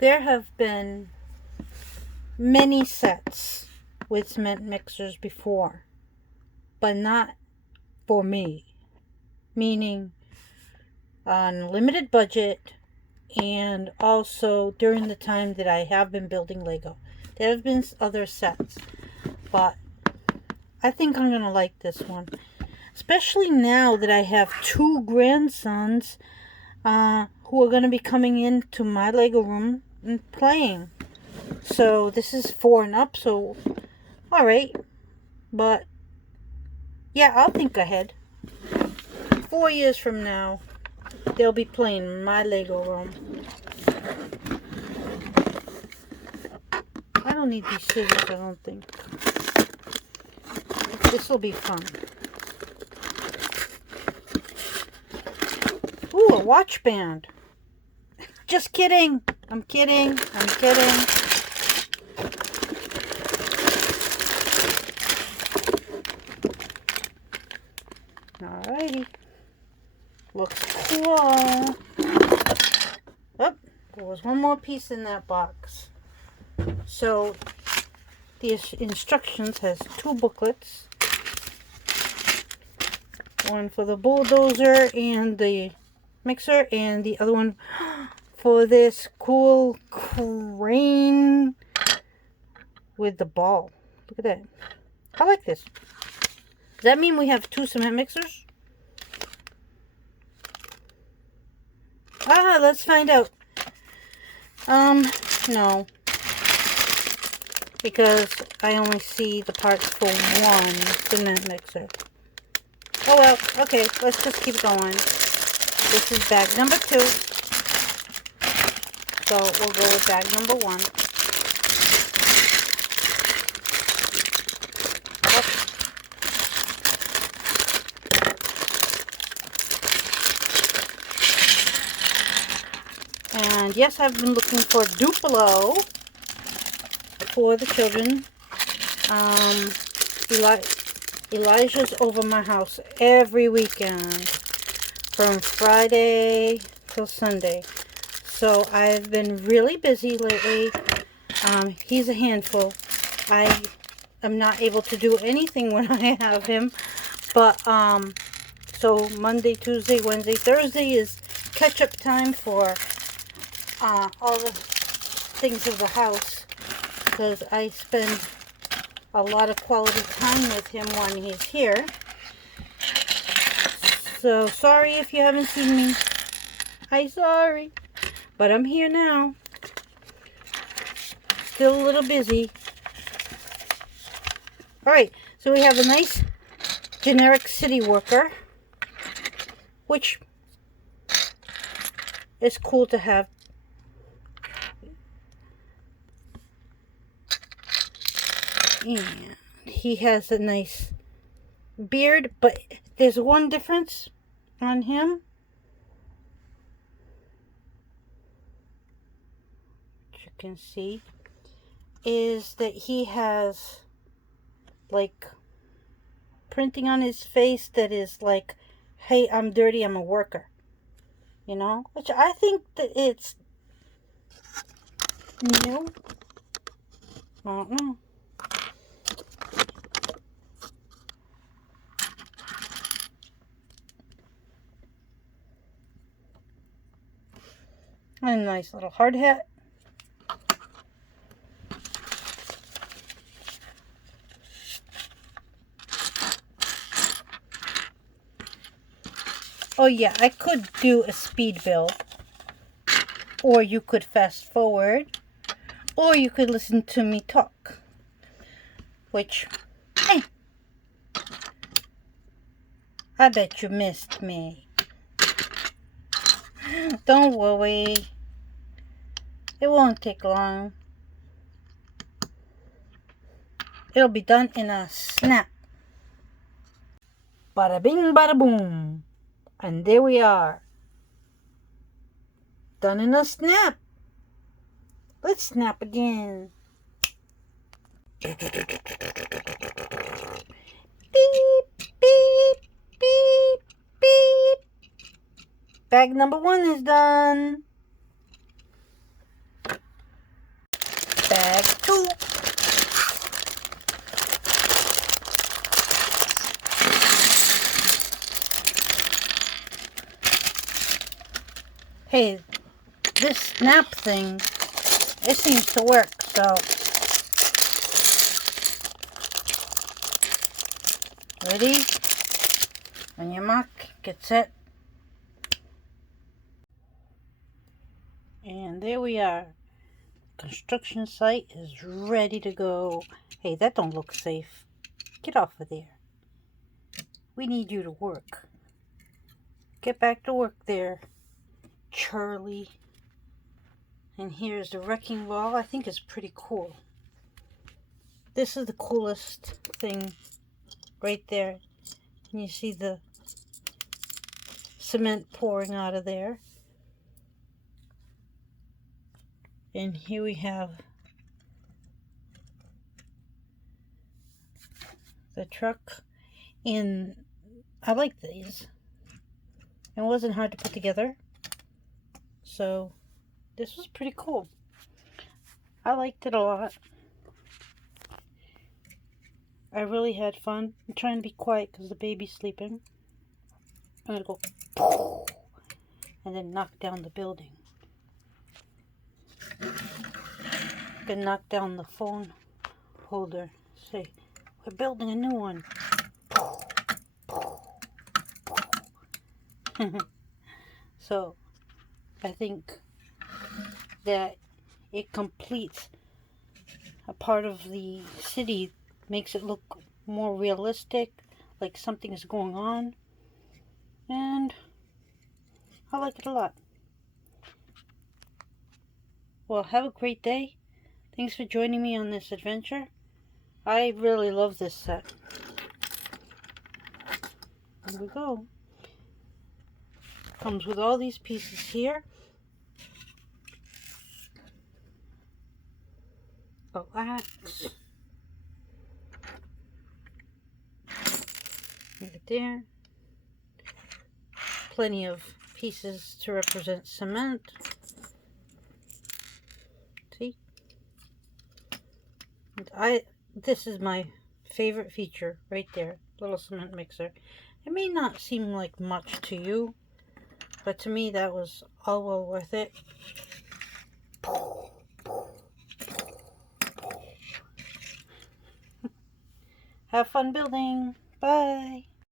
There have been many sets with cement mixers before, but not for me. Meaning on a limited budget, and also during the time that I have been building Lego. There have been other sets, but I think I'm going to like this one. Especially now that I have two grandsons who are going to be coming into my Lego room and playing. So this is 4 and up, so alright. But yeah, I'll think ahead. 4 years from now, they'll be playing in my Lego room. I don't need these scissors, I don't think. This will be fun. Ooh, a watch band. Just kidding. I'm kidding. Alrighty. Looks cool. Oh, there was one more piece in that box. So, the instructions has 2 booklets. One for the bulldozer and the mixer, and the other one for this cool crane with the ball. Look at that. I like this. Does that mean we have 2 cement mixers? Let's find out. No. Because I only see the parts for one cement mixer. Oh well, okay, let's just keep going. This is bag number 2. So we'll go with bag number 1. And yes, I've been looking for Duplo for the children. Elijah's over my house every weekend from Friday till Sunday. So I've been really busy lately. He's a handful. I am not able to do anything when I have him. But, so Monday, Tuesday, Wednesday, Thursday is catch-up time for all the things of the house. Because I spend a lot of quality time with him when he's here. So sorry if you haven't seen me. I'm sorry. But I'm here now. Still a little busy. Alright, so we have a nice generic city worker, which is cool to have. And he has a nice beard, but there's one difference on him. Which you can see is that he has like printing on his face that is like, hey, I'm dirty, I'm a worker. You know? Which I think that it's new. I don't know. And a nice little hard hat. Oh yeah, I could do a speed build. Or you could fast forward. Or you could listen to me talk. Which, hey, I bet you missed me. Don't worry. It won't take long. It'll be done in a snap. Bada bing, bada boom. And there we are. Done in a snap. Let's snap again. Beep, beep, beep, beep. Bag number 1 is done. Hey, this snap thing, it seems to work, so. Ready? On your mark, get set. And there we are. Construction site is ready to go. Hey, that don't look safe. Get off of there. We need you to work. Get back to work there, Charlie. And here's the wrecking ball. I think it's pretty cool. This is the coolest thing right there. And you see the cement pouring out of there. And here we have the truck. And I like these. It wasn't hard to put together. So this was pretty cool. I liked it a lot. I really had fun. I'm trying to be quiet because the baby's sleeping. I'm going to go and then knock down the building. Then knock down the phone holder. Say, we're building a new one. So, I think that it completes a part of the city, makes it look more realistic, like something is going on, and I like it a lot. Well, have a great day. Thanks for joining me on this adventure. I really love this set. Here we go. Comes with all these pieces here. A axe. Right there. Plenty of pieces to represent cement. See? And this is my favorite feature right there. Little cement mixer. It may not seem like much to you, but to me that was all well worth it. Have fun building. Bye.